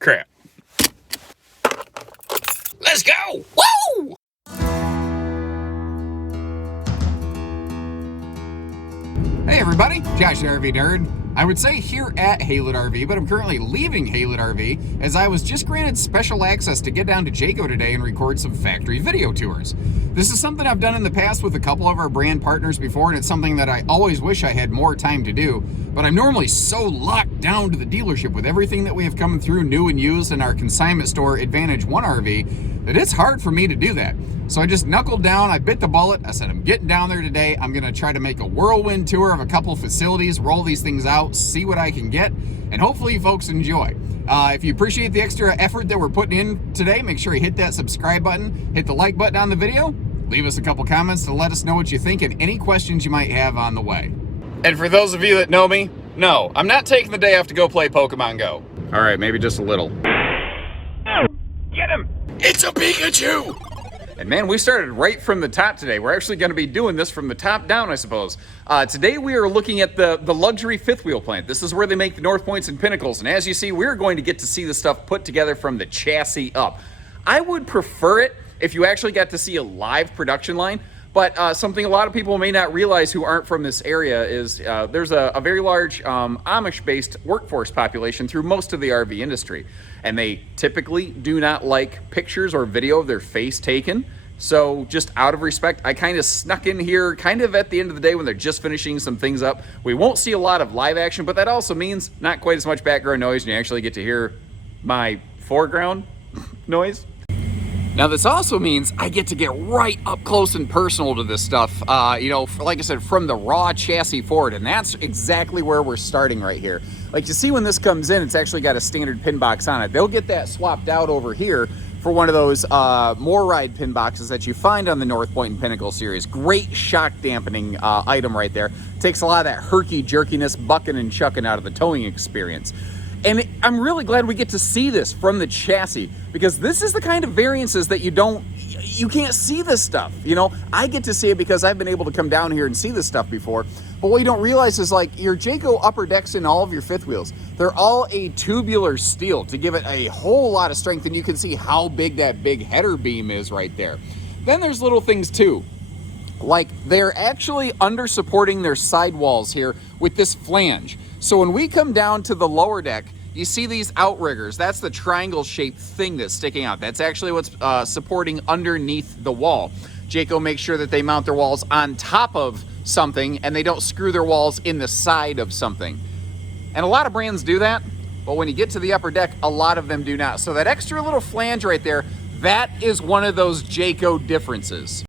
Crap. Let's go! Woo! Hey everybody, Josh the RV Nerd. I would say here at Haylett RV, but I'm currently leaving Haylett RV as I was just granted special access to get down to Jayco today and record some factory video tours. This is something I've done in the past with a couple of our brand partners before, and it's something that I always wish I had more time to do, but I'm normally so locked down to the dealership with everything that we have coming through new and used in our consignment store Advantage One RV that it's hard for me to do that. So I just knuckled down, I bit the bullet, I said I'm getting down there today, I'm gonna try to make a whirlwind tour of a couple facilities, roll these things out, see what I can get, and hopefully you folks enjoy. If you appreciate the extra effort that we're putting in today, make sure you hit that subscribe button, hit the like button on the video, leave us a couple comments to let us know what you think and any questions you might have on the way. And for those of you that know me, no, I'm not taking the day off to go play Pokemon Go. All right, maybe just a little. Get him! It's a Pikachu! And man, we started right from the top today. We're actually going to be doing this from the top down, I suppose. Today we are looking at the luxury fifth wheel plant. This is where they make the North Points and Pinnacles. And as you see, we're going to get to see the stuff put together from the chassis up. I would prefer it if you actually got to see a live production line. But something a lot of people may not realize who aren't from this area is there's a very large Amish-based workforce population through most of the RV industry. And they typically do not like pictures or video of their face taken. So just out of respect, I kind of snuck in here kind of at the end of the day when they're just finishing some things up. We won't see a lot of live action, but that also means not quite as much background noise, and you actually get to hear my foreground noise. Now this also means I get to get right up close and personal to this stuff, like I said, from the raw chassis forward, and that's exactly where we're starting right here. Like you see when this comes in, it's actually got a standard pin box on it. They'll get that swapped out over here for one of those more ride pin boxes that you find on the North Point and Pinnacle series. Great shock dampening item right there. Takes a lot of that herky jerkiness, bucking and chucking out of the towing experience. And I'm really glad we get to see this from the chassis, because this is the kind of variances that you can't see this stuff. You know, I get to see it because I've been able to come down here and see this stuff before. But what you don't realize is, like, your Jayco upper decks in all of your fifth wheels, they're all a tubular steel to give it a whole lot of strength, and you can see how big that big header beam is right there. Then there's little things too. Like, they're actually under supporting their sidewalls here with this flange. So when we come down to the lower deck, you see these outriggers. That's the triangle-shaped thing that's sticking out. That's actually what's supporting underneath the wall. Jayco makes sure that they mount their walls on top of something and they don't screw their walls in the side of something. And a lot of brands do that, but when you get to the upper deck, a lot of them do not. So that extra little flange right there, that is one of those Jayco differences.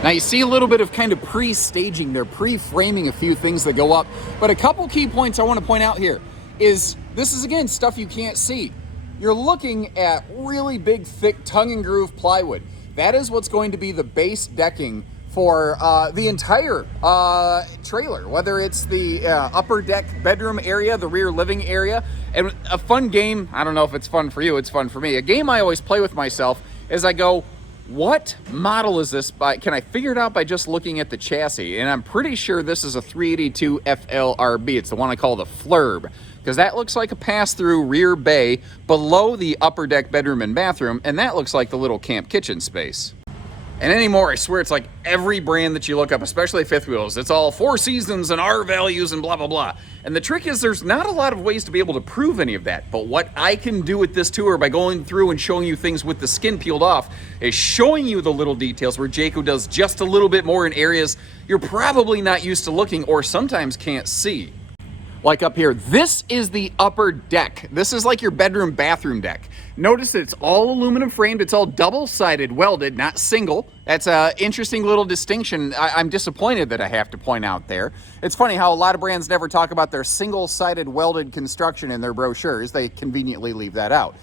Now you see a little bit of kind of pre-staging, they're pre-framing a few things that go up, but a couple key points I want to point out here is this is, again, stuff you can't see. You're looking at really big, thick tongue and groove plywood. That is what's going to be the base decking for the entire trailer, whether it's the upper deck bedroom area, the rear living area. And a fun game, I don't know if it's fun for you, it's fun for me. A game I always play with myself is I go, what model is this by? Can I figure it out by just looking at the chassis? And I'm pretty sure this is a 382 FLRB. It's the one I call the Flurb, because that looks like a pass-through rear bay below the upper deck bedroom and bathroom, and that looks like the little camp kitchen space. And anymore, I swear it's like every brand that you look up, especially fifth wheels, it's all 4 seasons and R values and blah, blah, blah. And the trick is there's not a lot of ways to be able to prove any of that. But what I can do with this tour by going through and showing you things with the skin peeled off is showing you the little details where Jayco does just a little bit more in areas you're probably not used to looking or sometimes can't see. Like up here, this is the upper deck. This is like your bedroom bathroom deck. Notice that it's all aluminum framed. It's all double-sided welded, not single. That's an interesting little distinction I'm disappointed that I have to point out there. It's funny how a lot of brands never talk about their single-sided welded construction in their brochures. They conveniently leave that out.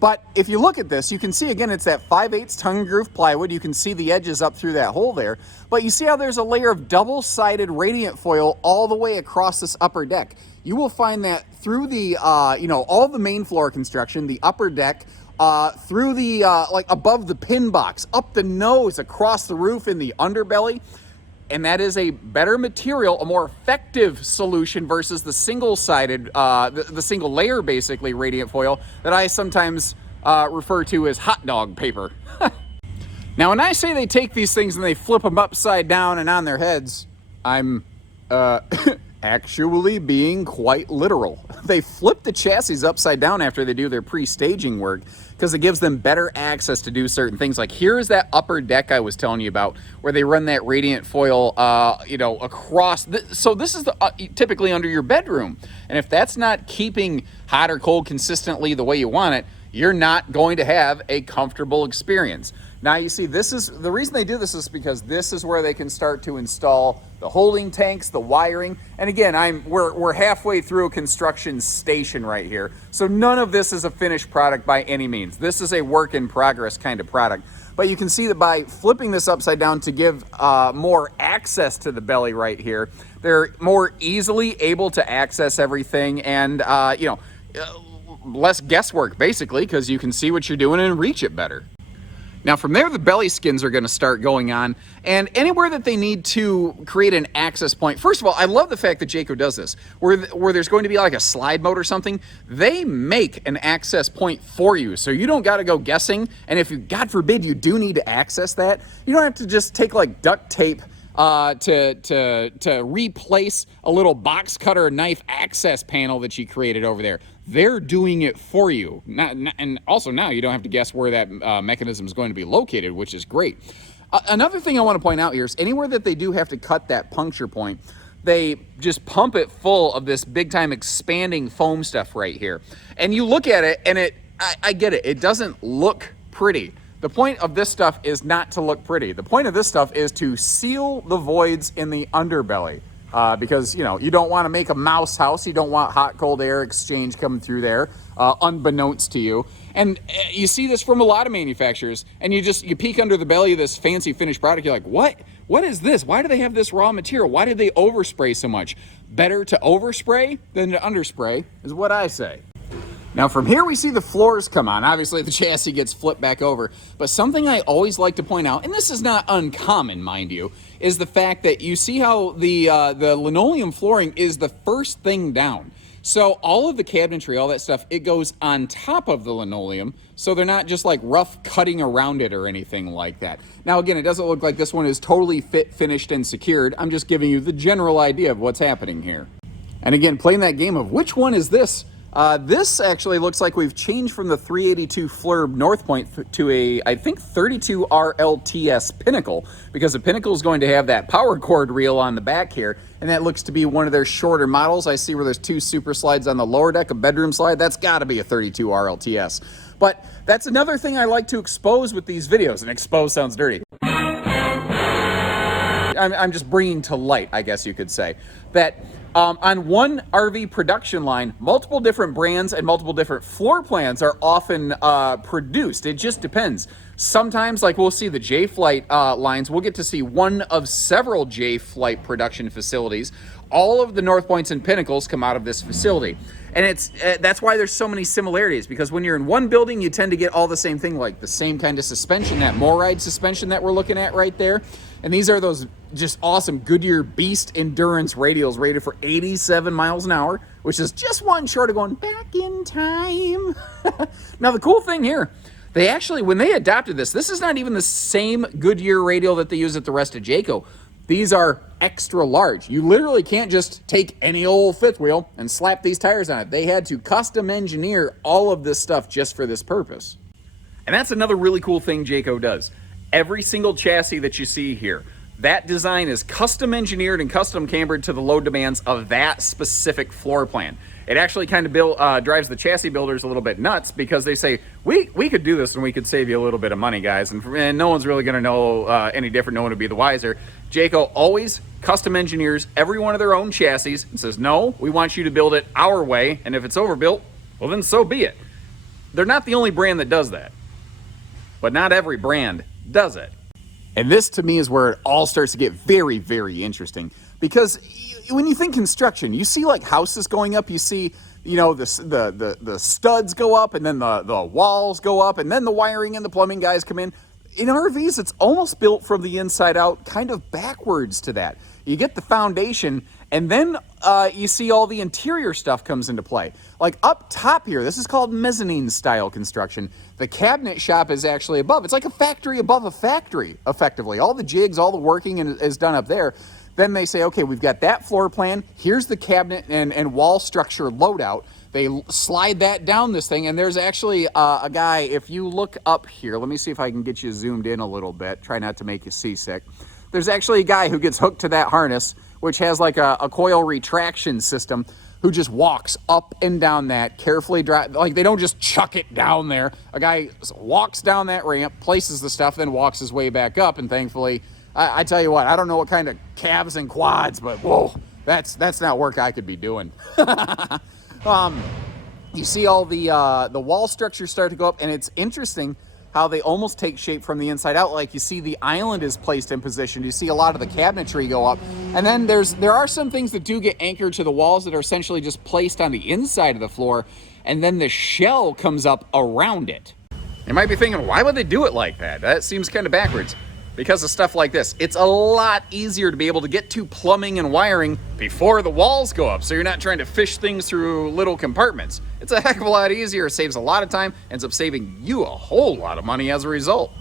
But if you look at this, you can see, again, it's that 5/8 tongue and groove plywood. You can see the edges up through that hole there. But you see how there's a layer of double-sided radiant foil all the way across this upper deck. You will find that through the, all the main floor construction, the upper deck, through the, like above the pin box, up the nose, across the roof in the underbelly. and that is a better material, a more effective solution versus the single-sided, the single layer, basically, radiant foil that I sometimes refer to as hot dog paper. Now, when I say they take these things and they flip them upside down and on their heads, I'm actually being quite literal. They flip the chassis upside down after they do their pre-staging work because it gives them better access to do certain things. Like here's that upper deck I was telling you about where they run that radiant foil, you know, across. So this is the typically under your bedroom. And if that's not keeping hot or cold consistently the way you want it, you're not going to have a comfortable experience. Now you see, this is the reason they do this is because this is where they can start to install the holding tanks, the wiring. And again, we're halfway through a construction station right here. So none of this is a finished product by any means. This is a work in progress kind of product. But you can see that by flipping this upside down to give more access to the belly right here, they're more easily able to access everything and, you know, less guesswork basically, because you can see what you're doing and reach it better. Now from there, the belly skins are going to start going on, and anywhere that they need to create an access point. First of all, I love the fact that Jayco does this, where there's going to be like a slide mode or something. They make an access point for you, so you don't got to go guessing. And if you, God forbid, you do need to access that, you don't have to just take like duct tape to replace a little box cutter knife access panel that you created over there. They're doing it for you. And also now you don't have to guess where that mechanism is going to be located, which is great. Another thing I want to point out here is anywhere that they do have to cut that puncture point, they just pump it full of this big time expanding foam stuff right here. And you look at it and I get it. It doesn't look pretty. The point of this stuff is not to look pretty. The point of this stuff is to seal the voids in the underbelly. Because, you know, you don't want to make a mouse house. You don't want hot, cold air exchange coming through there, unbeknownst to you. And you see this from a lot of manufacturers, and you peek under the belly of this fancy finished product. You're like, what? What is this? Why do they have this raw material? Why did they overspray so much? Better to overspray than to underspray is what I say. Now from here we see the floors come on. Obviously the chassis gets flipped back over, but something I always like to point out, and this is not uncommon, mind you, is the fact that you see how the linoleum flooring is the first thing down. So all of the cabinetry, all that stuff, it goes on top of the linoleum, so they're not just like rough cutting around it or anything like that. Now again, it doesn't look like this one is totally fit, finished, and secured. I'm just giving you the general idea of what's happening here. And again, playing that game of which one is this? This actually looks like we've changed from the 382 Flurb North Point to a, I think, 32 RLTS Pinnacle, because the Pinnacle is going to have that power cord reel on the back here, and that looks to be one of their shorter models. I see where there's two super slides on the lower deck, a bedroom slide. That's got to be a 32 RLTS. But that's another thing I like to expose with these videos, and expose sounds dirty. I'm just bringing to light, I guess you could say, that on one RV production line, multiple different brands and multiple different floor plans are often produced. It just depends. Sometimes, like we'll see the J-Flight lines, we'll get to see one of several J-Flight production facilities. All of the North Points and Pinnacles come out of this facility. And that's why there's so many similarities, because when you're in one building, you tend to get all the same thing, like the same kind of suspension, that MORryde suspension that we're looking at right there. And these are those just awesome Goodyear Beast Endurance radials rated for 87 miles an hour, which is just one short of going back in time. Now, the cool thing here, they actually, when they adapted this is not even the same Goodyear radial that they use at the rest of Jayco. These are extra large. You literally can't just take any old fifth wheel and slap these tires on it. They had to custom engineer all of this stuff just for this purpose. And that's another really cool thing Jayco does. Every single chassis that you see here, that design is custom engineered and custom cambered to the load demands of that specific floor plan. It actually kind of drives the chassis builders a little bit nuts, because they say, we could do this and we could save you a little bit of money, guys. And no one's really going to know any different. No one would be the wiser. Jayco always custom engineers every one of their own chassis and says, no, we want you to build it our way. And if it's overbuilt, well, then so be it. They're not the only brand that does that, but not every brand does it. And this to me is where it all starts to get very, very interesting, because when you think construction, you see like houses going up, you see, you know, the studs go up, and then the walls go up, and then the wiring and the plumbing guys come in. in RVs, it's almost built from the inside out, kind of backwards to that. You get the foundation, and then you see all the interior stuff comes into play. Like up top here, this is called mezzanine style construction. The cabinet shop is actually above. It's like a factory above a factory, effectively. All the jigs, all the working is done up there. Then they say, okay, we've got that floor plan. Here's the cabinet and wall structure loadout. They slide that down this thing, and there's actually a guy, if you look up here, let me see if I can get you zoomed in a little bit. Try not to make you seasick. There's actually a guy who gets hooked to that harness, which has like a coil retraction system, who just walks up and down that, carefully drive, like they don't just chuck it down there. A guy walks down that ramp, places the stuff, then walks his way back up, and thankfully, I tell you what, I don't know what kind of calves and quads, but whoa, that's not work I could be doing. You see all the wall structures start to go up, and it's interesting how they almost take shape from the inside out. Like you see the island is placed in position. You see a lot of the cabinetry go up. And then there are some things that do get anchored to the walls that are essentially just placed on the inside of the floor, and then the shell comes up around it. You might be thinking, why would they do it like that? That seems kind of backwards. Because of stuff like this. It's a lot easier to be able to get to plumbing and wiring before the walls go up, so you're not trying to fish things through little compartments. It's a heck of a lot easier, saves a lot of time, ends up saving you a whole lot of money as a result.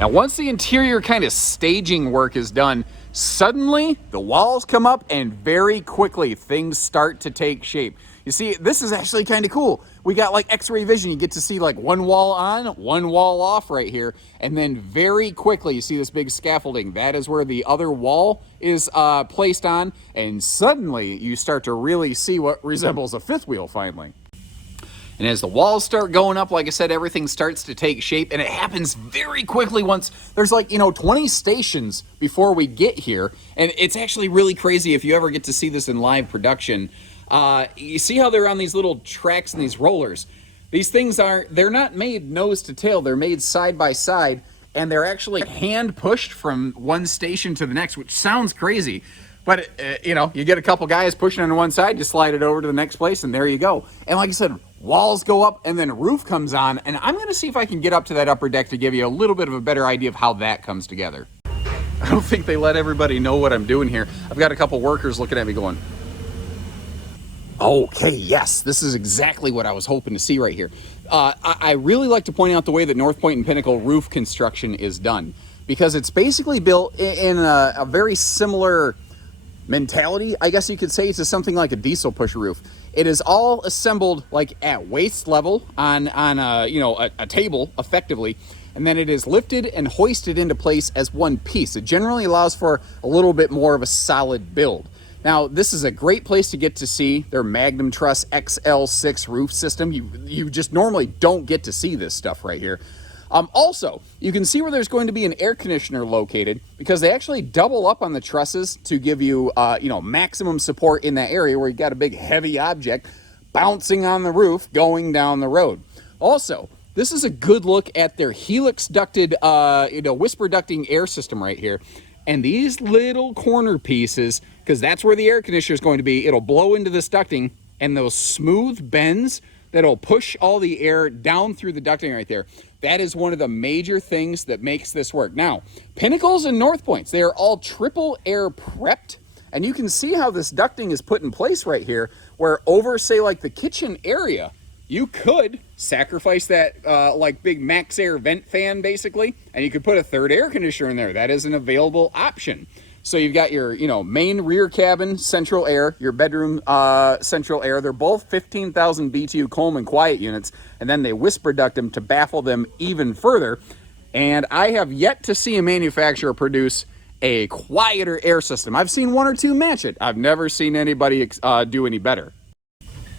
Now, once the interior kind of staging work is done, suddenly the walls come up and very quickly things start to take shape. You see, this is actually kind of cool. We got like X-ray vision. You get to see like one wall on, one wall off right here. And then very quickly, you see this big scaffolding. That is where the other wall is placed on. And suddenly you start to really see what resembles a fifth wheel finally. And as the walls start going up, like I said, everything starts to take shape, and it happens very quickly once there's like, 20 stations before we get here. And it's actually really crazy if you ever get to see this in live production. You see how they're on these little tracks and these rollers. These things they're not made nose to tail, they're made side by side, and they're actually hand pushed from one station to the next, which sounds crazy. But, you get a couple guys pushing on one side, you slide it over to the next place, and there you go. And like I said, walls go up, and then roof comes on, and I'm going to see if I can get up to that upper deck to give you a little bit of a better idea of how that comes together. I don't think they let everybody know what I'm doing here. I've got a couple workers looking at me going, okay, yes, this is exactly what I was hoping to see right here. I really like to point out the way that North Point and Pinnacle roof construction is done, because it's basically built in a very similar mentality, I guess you could say, to something like a diesel push roof. It is all assembled like at waist level on a table, effectively, and then it is lifted and hoisted into place as one piece. It generally allows for a little bit more of a solid build. Now, this is a great place to get to see their Magnum Truss XL6 roof system. You just normally don't get to see this stuff right here. Also, you can see where there's going to be an air conditioner located, because they actually double up on the trusses to give you, maximum support in that area where you got a big heavy object bouncing on the roof going down the road. Also, this is a good look at their helix ducted, whisper ducting air system right here. And these little corner pieces, because that's where the air conditioner is going to be, it'll blow into this ducting, and those smooth bends that'll push all the air down through the ducting right there. That is one of the major things that makes this work. Now, Pinnacles and North Points, they are all triple air prepped, and you can see how this ducting is put in place right here, where over, say, like the kitchen area, you could sacrifice that like big max air vent fan basically, and you could put a third air conditioner in there. That is an available option. So you've got your main rear cabin central air, your bedroom central air. They're both 15,000 BTU Coleman quiet units, and then they whisper duct them to baffle them even further. And I have yet to see a manufacturer produce a quieter air system. I've seen one or two match it. I've never seen anybody do any better.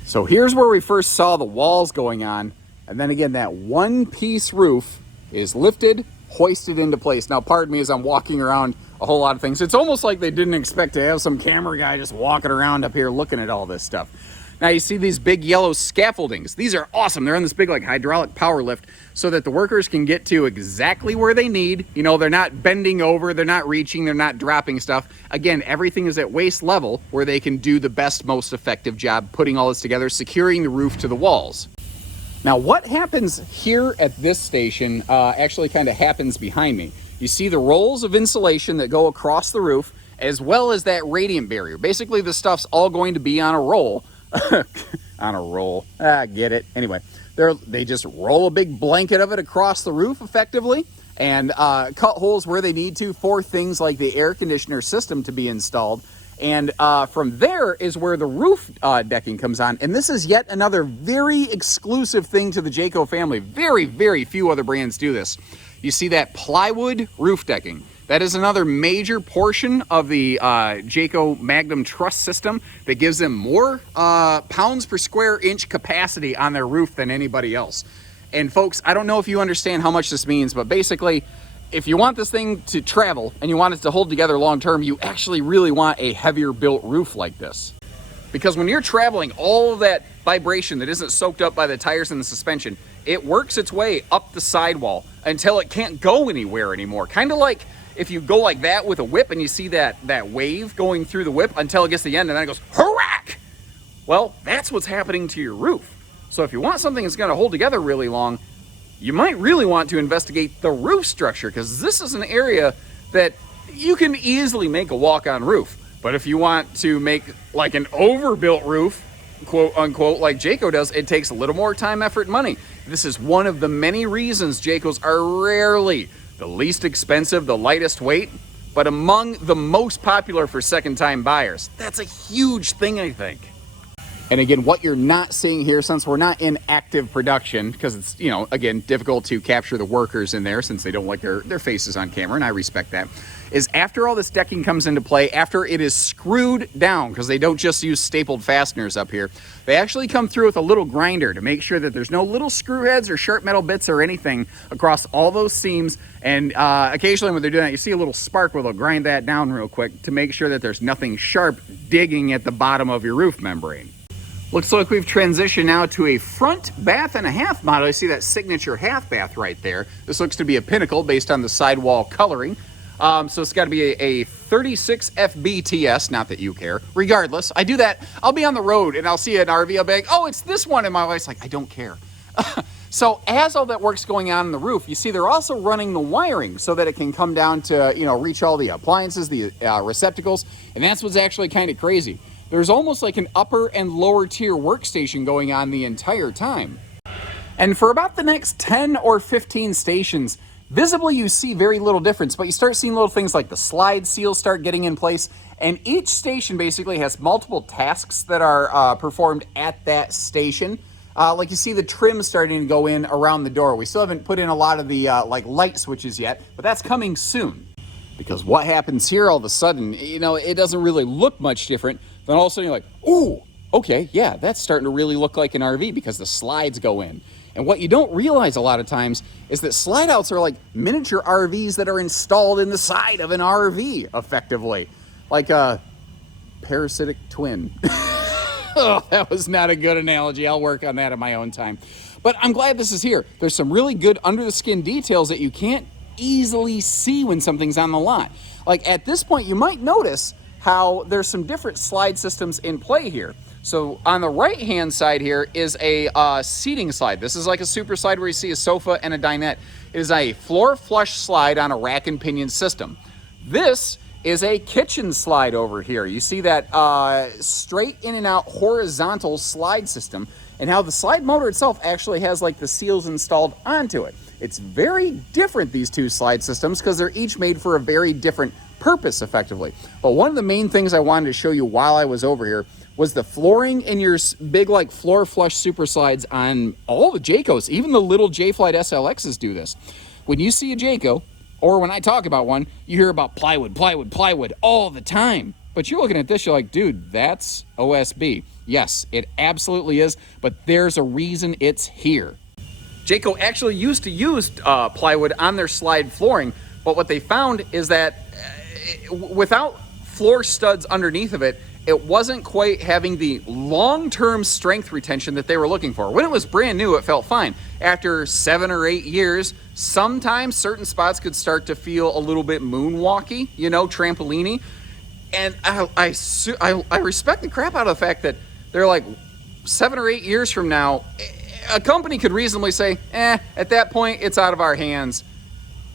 So here's where we first saw the walls going on, and then again that one-piece roof is lifted, hoisted into place. Now pardon me as I'm walking around a whole lot of things. It's almost like they didn't expect to have some camera guy just walking around up here looking at all this stuff. Now you see these big yellow scaffoldings. These are awesome. They're on this big like hydraulic power lift so that the workers can get to exactly where they need. They're not bending over, they're not reaching, they're not dropping stuff. Again, everything is at waist level where they can do the best, most effective job putting all this together, securing the roof to the walls. Now, what happens here at this station actually kind of happens behind me. You see the rolls of insulation that go across the roof, as well as that radiant barrier. Basically, the stuff's all going to be on a roll. On a roll. Get it. Anyway, they just roll a big blanket of it across the roof effectively, and cut holes where they need to for things like the air conditioner system to be installed. And from there is where the roof decking comes on. And this is yet another very exclusive thing to the Jayco family. Very, very few other brands do this. You see that plywood roof decking. That is another major portion of the Jayco Magnum truss system that gives them more pounds per square inch capacity on their roof than anybody else. And folks, I don't know if you understand how much this means, but basically, if you want this thing to travel and you want it to hold together long term, you actually really want a heavier built roof like this. Because when you're traveling, all of that vibration that isn't soaked up by the tires and the suspension, it works its way up the sidewall until it can't go anywhere anymore. Kind of like if you go like that with a whip and you see that wave going through the whip until it gets to the end and then it goes, hurrack! Well, that's what's happening to your roof. So if you want something that's going to hold together really long, you might really want to investigate the roof structure, because this is an area that you can easily make a walk-on roof. But if you want to make like an overbuilt roof, quote unquote, like Jayco does, it takes a little more time, effort, and money. This is one of the many reasons Jaycos are rarely the least expensive, the lightest weight, but among the most popular for second-time buyers. That's a huge thing, I think. And again, what you're not seeing here, since we're not in active production, because it's, you know, again, difficult to capture the workers in there since they don't like their faces on camera, and I respect that, is after all this decking comes into play, after it is screwed down, because they don't just use stapled fasteners up here, they actually come through with a little grinder to make sure that there's no little screw heads or sharp metal bits or anything across all those seams. And occasionally when they're doing that, you see a little spark where they'll grind that down real quick to make sure that there's nothing sharp digging at the bottom of your roof membrane. Looks like we've transitioned now to a front bath and a half model. You see that signature half bath right there. This looks to be a Pinnacle based on the sidewall coloring. So it's got to be a 36 FBTS, not that you care. Regardless, I do that. I'll be on the road and I'll see an RV. I'll be like, oh, it's this one. And my wife's like, I don't care. So as all that work's going on in the roof, you see they're also running the wiring so that it can come down to, you know, reach all the appliances, the receptacles. And that's what's actually kind of crazy. There's almost like an upper and lower tier workstation going on the entire time. And for about the next 10 or 15 stations, visibly you see very little difference, but you start seeing little things like the slide seals start getting in place, and each station basically has multiple tasks that are performed at that station. Like you see the trim starting to go in around the door. We still haven't put in a lot of the like light switches yet, but that's coming soon. Because what happens here all of a sudden, you know, it doesn't really look much different. Then all of a sudden you're like, ooh, okay, yeah, that's starting to really look like an RV because the slides go in. And what you don't realize a lot of times is that slide outs are like miniature RVs that are installed in the side of an RV, effectively. Like a parasitic twin. Oh, that was not a good analogy. I'll work on that in my own time. But I'm glad this is here. There's some really good under-the-skin details that you can't easily see when something's on the lot. Like at this point, you might notice how there's some different slide systems in play here. So on the right hand side here is a seating slide. This is like a super slide where you see a sofa and a dinette. It is a floor flush slide on a rack and pinion system. This is a kitchen slide over here. You see that straight in and out horizontal slide system, and how the slide motor itself actually has like the seals installed onto it. It's very different, these two slide systems, because they're each made for a very different purpose, effectively. But one of the main things I wanted to show you while I was over here was the flooring in your big like floor flush super slides on all the Jaycos. Even the little J-Flight SLXs do this. When you see a Jayco, or when I talk about one, you hear about plywood, plywood, plywood all the time. But you're looking at this, you're like, dude, that's OSB. Yes, it absolutely is, but there's a reason it's here. Jayco actually used to use plywood on their slide flooring, but what they found is that without floor studs underneath of it, it wasn't quite having the long-term strength retention that they were looking for. When it was brand new, it felt fine. After 7 or 8 years, sometimes certain spots could start to feel a little bit moonwalky, you know, trampoliny. And I respect the crap out of the fact that they're like 7 or 8 years from now, a company could reasonably say, at that point, it's out of our hands.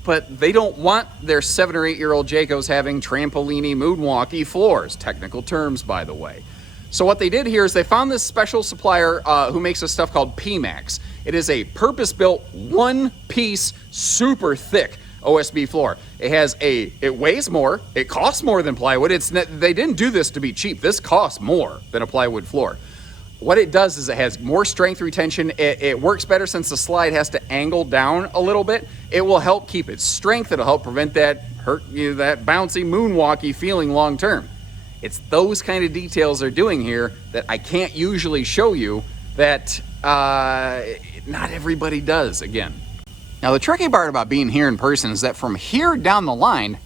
But they don't want their 7 or 8 year old Jaycos having trampoliny, moonwalky floors. Technical terms, by the way. So what they did here is they found this special supplier who makes this stuff called PMAX. It is a purpose-built, one-piece, super thick OSB floor. It weighs more, it costs more than plywood. They didn't do this to be cheap. This costs more than a plywood floor. What it does is it has more strength retention. It works better since the slide has to angle down a little bit. It will help keep its strength. It'll help prevent that that bouncy, moonwalky feeling long term. It's those kind of details they're doing here that I can't usually show you that not everybody does, again. Now, the tricky part about being here in person is that from here down the line,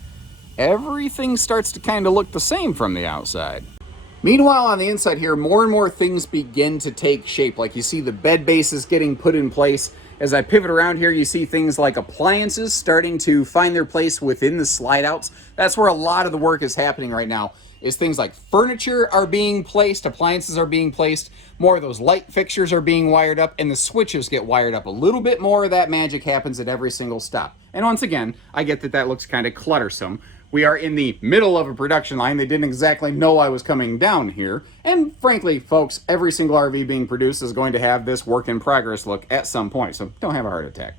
everything starts to kind of look the same from the outside. Meanwhile, on the inside here, more and more things begin to take shape. Like you see the bed bases getting put in place. As I pivot around here, you see things like appliances starting to find their place within the slide outs. That's where a lot of the work is happening right now, is things like furniture are being placed, appliances are being placed, more of those light fixtures are being wired up, and the switches get wired up. A little bit more of that magic happens at every single stop. And once again, I get that that looks kind of cluttersome. We are in the middle of a production line. They didn't exactly know I was coming down here. And frankly, folks, every single RV being produced is going to have this work in progress look at some point, so don't have a heart attack.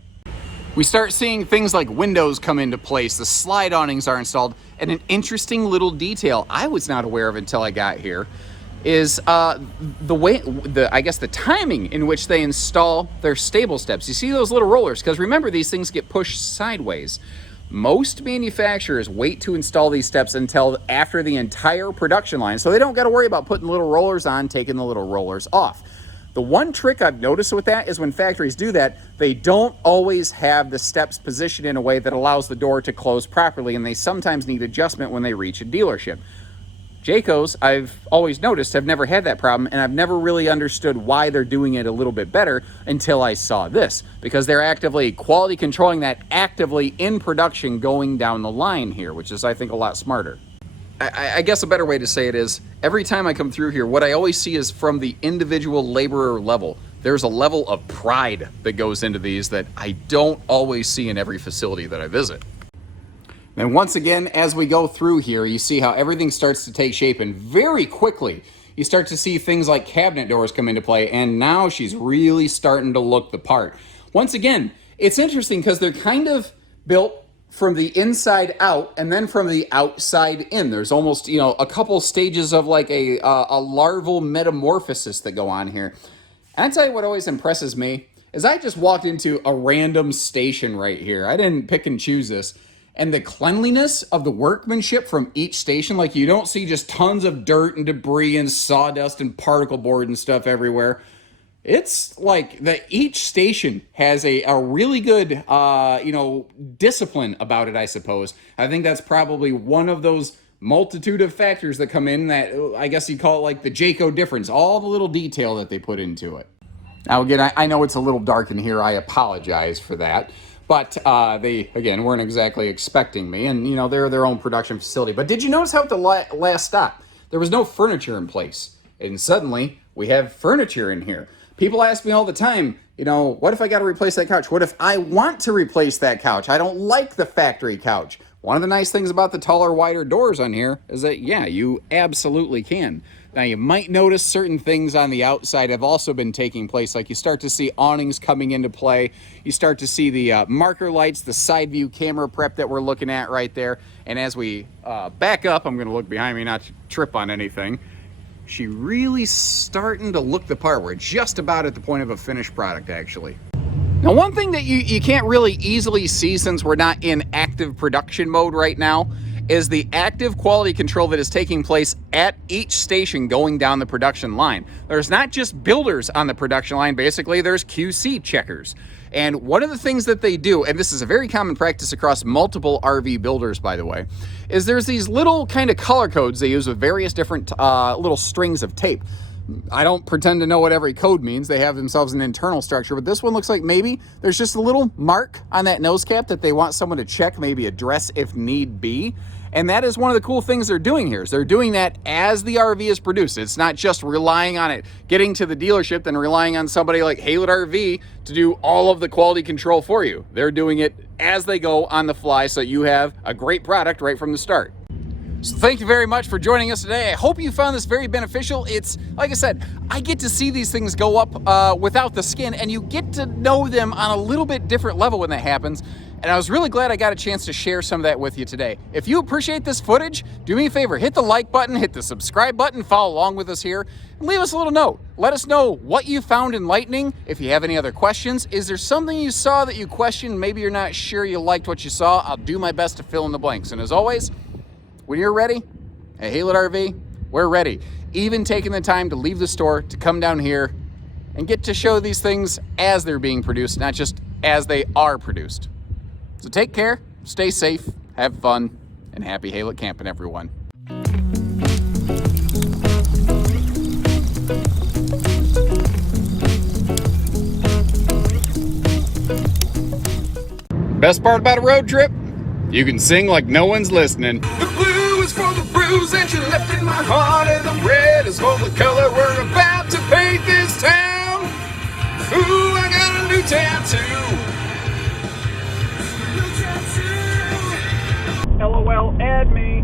We start seeing things like windows come into place, the slide awnings are installed, and an interesting little detail I was not aware of until I got here is the timing in which they install their stable steps. You see those little rollers, because remember, these things get pushed sideways. Most manufacturers wait to install these steps until after the entire production line, so they don't got to worry about putting little rollers on, taking the little rollers off. The one trick I've noticed with that is when factories do that, they don't always have the steps positioned in a way that allows the door to close properly, and they sometimes need adjustment when they reach a dealership. Jaycos, I've always noticed, have never had that problem, and I've never really understood why they're doing it a little bit better until I saw this, because they're actively quality controlling that actively in production going down the line here, which is, I think, a lot smarter. I guess a better way to say it is, every time I come through here, what I always see is from the individual laborer level, there's a level of pride that goes into these that I don't always see in every facility that I visit. And once again, as we go through here, you see how everything starts to take shape, and very quickly, you start to see things like cabinet doors come into play, and now she's really starting to look the part. Once again, it's interesting because they're kind of built from the inside out and then from the outside in. There's almost, a couple stages of like a larval metamorphosis that go on here. And I tell you what always impresses me is I just walked into a random station right here. I didn't pick and choose this. And the cleanliness of the workmanship from each station, like you don't see just tons of dirt and debris and sawdust and particle board and stuff everywhere. It's like that each station has a really good, discipline about it, I suppose. I think that's probably one of those multitude of factors that come in that I guess you call it like the Jayco difference, all the little detail that they put into it. Now, again, I know it's a little dark in here. I apologize for that. But they, again, weren't exactly expecting me, and, they're their own production facility. But did you notice how at the last stop, there was no furniture in place? And suddenly, we have furniture in here. People ask me all the time, what if I got to replace that couch? What if I want to replace that couch? I don't like the factory couch. One of the nice things about the taller, wider doors on here is that, yeah, you absolutely can. Now, you might notice certain things on the outside have also been taking place, like you start to see awnings coming into play. You start to see the marker lights, the side view camera prep that we're looking at right there. And as we back up, I'm going to look behind me not to trip on anything. She really starting to look the part. We're just about at the point of a finished product, actually. Now, one thing that you can't really easily see since we're not in active production mode right now is the active quality control that is taking place at each station going down the production line. There's not just builders on the production line, basically, there's QC checkers. And one of the things that they do, and this is a very common practice across multiple RV builders, by the way, is there's these little kind of color codes they use with various different little strings of tape. I don't pretend to know what every code means. They have themselves an internal structure, but this one looks like maybe there's just a little mark on that nose cap that they want someone to check, maybe address if need be. And that is one of the cool things they're doing here. Is they're doing that as the RV is produced. It's not just relying on it getting to the dealership and relying on somebody like Haylett RV to do all of the quality control for you. They're doing it as they go on the fly, so you have a great product right from the start. So thank you very much for joining us today. I hope you found this very beneficial. It's, like I said, I get to see these things go up without the skin, and you get to know them on a little bit different level when that happens. And I was really glad I got a chance to share some of that with you today. If you appreciate this footage, do me a favor, hit the like button, hit the subscribe button, follow along with us here, and leave us a little note. Let us know what you found enlightening. If you have any other questions, is there something you saw that you questioned, maybe you're not sure you liked what you saw, I'll do my best to fill in the blanks. And as always, when you're ready, at Haylett RV, we're ready. Even taking the time to leave the store to come down here and get to show these things as they're being produced, not just as they are produced. So take care, stay safe, have fun, and happy Haylett camping, everyone. Best part about a road trip? You can sing like no one's listening. The blue is for the bruise that you left in my heart, and the red is for the color we're about to paint this town. Ooh, I got a new tattoo. LOL, add me.